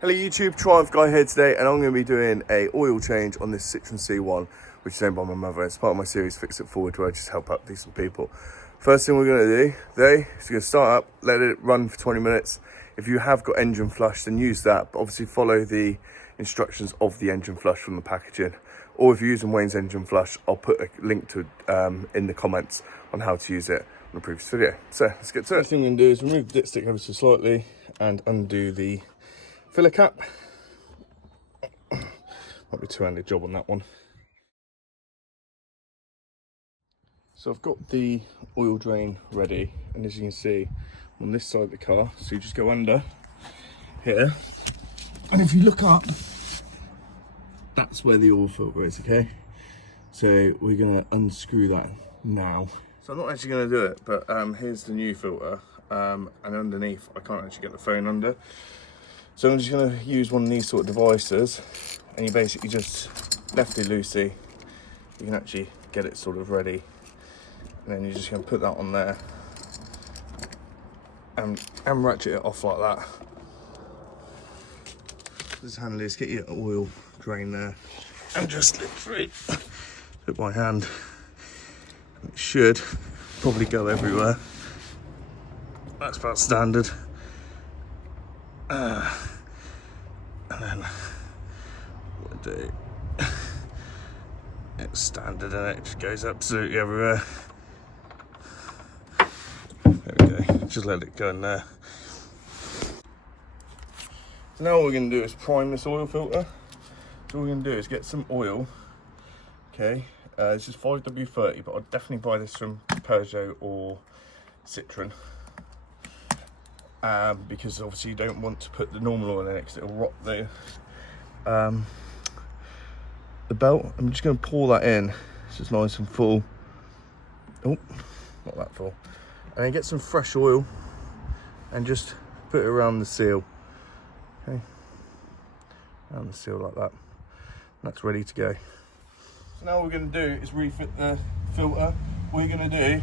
Hello YouTube, Triumph Guy here today, and I'm going to be doing a oil change on this Citroën C1, which is owned by my mother. It's part of my series Fix It Forward, where I just help out decent people. First thing we're going to do today is going to start up, let it run for 20 minutes. If you have got engine flush, then use that, but obviously follow the instructions of the engine flush from the packaging. Or if you're using Wayne's engine flush, I'll put a link to in the comments on how to use it on the previous video. So let's get to it. First thing we're going to do is remove the dipstick ever so slightly and undo the filler cap. Might be a two-handed job on that one. So I've got the oil drain ready, and as you can see, I'm on this side of the car. So you just go under here, and if you look up, that's where the oil filter is, okay? So we're gonna unscrew that now. So I'm not actually gonna do it, but here's the new filter, and underneath I can't actually get the phone under. So I'm just going to use one of these sort of devices, and you basically just lefty-loosey, you can actually get it sort of ready, and then you're just going to put that on there and ratchet it off like that. This handle is, get your oil drain there and just literally put my hand, it should probably go everywhere. That's about standard. And then what I do, it's standard and it just goes absolutely everywhere. There we go, just let it go in there. So now what we're going to do is prime this oil filter. So what we're going to do is get some oil, okay, this is 5W30, but I'd definitely buy this from Peugeot or Citroën. Because obviously you don't want to put the normal oil in it because it'll rot the belt. I'm just going to pour that in. It's just nice and full. Oh, not that full. And then get some fresh oil and just put it around the seal. Okay, around the seal like that. And that's ready to go. So now what we're going to do is refit the filter. What you're going to do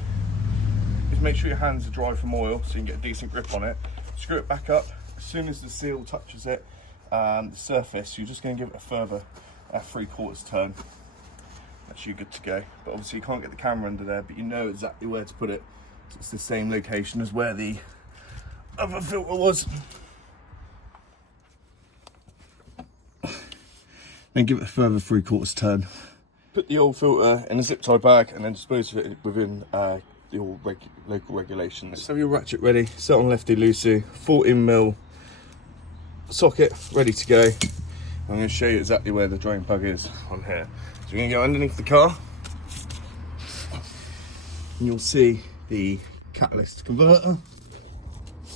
is make sure your hands are dry from oil so you can get a decent grip on it. Screw it back up. As soon as the seal touches it, the surface, you're just going to give it a further 3/4 turn. That's you good to go. But obviously you can't get the camera under there, but you know exactly where to put it. It's the same location as where the other filter was. Then give it a further 3/4 turn. Put the old filter in a zip tie bag and then dispose of it within the local regulations. So have your ratchet ready, set on lefty-loosey, 14mm socket ready to go. I'm going to show you exactly where the drain plug is on here. So you're going to go underneath the car and you'll see the catalyst converter.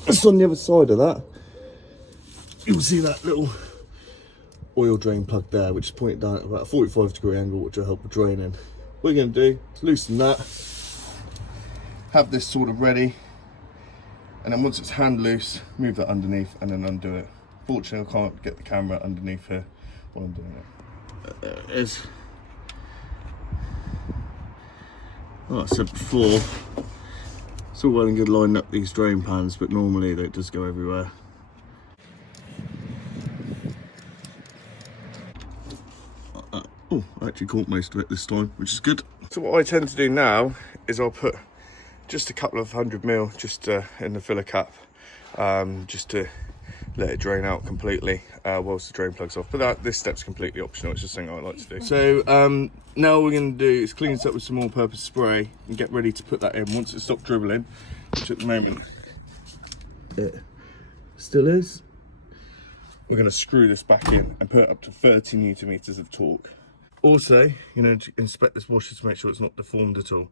Just on the other side of that, you'll see that little oil drain plug there, which is pointing down at about a 45-degree angle, which will help with draining. What you're going to do is loosen that, have this sort of ready, and then once it's hand loose, move that underneath and then undo it. Fortunately, I can't get the camera underneath here while I'm doing it. There it is. Like I said before, it's all well and good lining up these drain pans, but normally they just go everywhere. Oh, I actually caught most of it this time, which is good. So what I tend to do now is I'll put just a couple of 100mm just in the filler cap, just to let it drain out completely whilst the drain plug's off. But this step's completely optional, it's just something I like to do. So now what we're going to do is clean this up with some all-purpose spray and get ready to put that in once it stops dribbling, which at the moment it still is. We're going to screw this back in and put it up to 30 Newton meters of torque. Also, you know, to inspect this washer to make sure it's not deformed at all.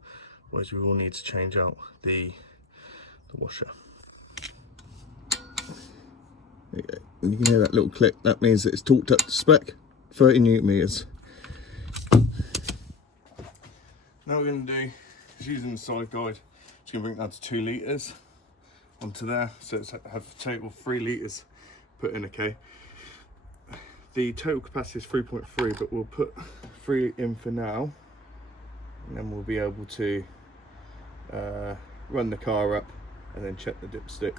Otherwise, we will need to change out the washer. There you go. And you can hear that little click. That means that it's torqued up to spec, 30 Newton meters. Now what we're going to do is using the side guide, just going to bring it down to 2 litres onto there. So it's have a total 3 litres put in, okay. The total capacity is 3.3, but we'll put 3 in for now, and then we'll be able to run the car up and then check the dipstick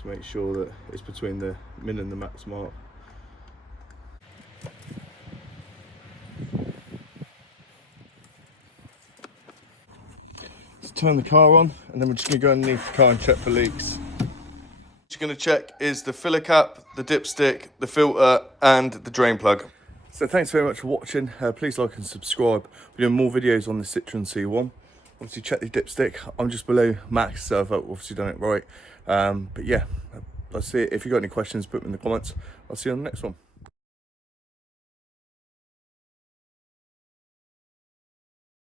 to make sure that it's between the min and the max mark. turn the car on, and then we're just gonna go underneath the car and check for leaks. What you're gonna check is the filler cap, the dipstick, the filter, and the drain plug. So thanks very much for watching. Please like and subscribe. We're doing more videos on the Citroën C1. Obviously check the dipstick. I'm just below max, so I've obviously done it right. But yeah, I'll see it. If you've got any questions, put them in the comments. I'll see you on the next one.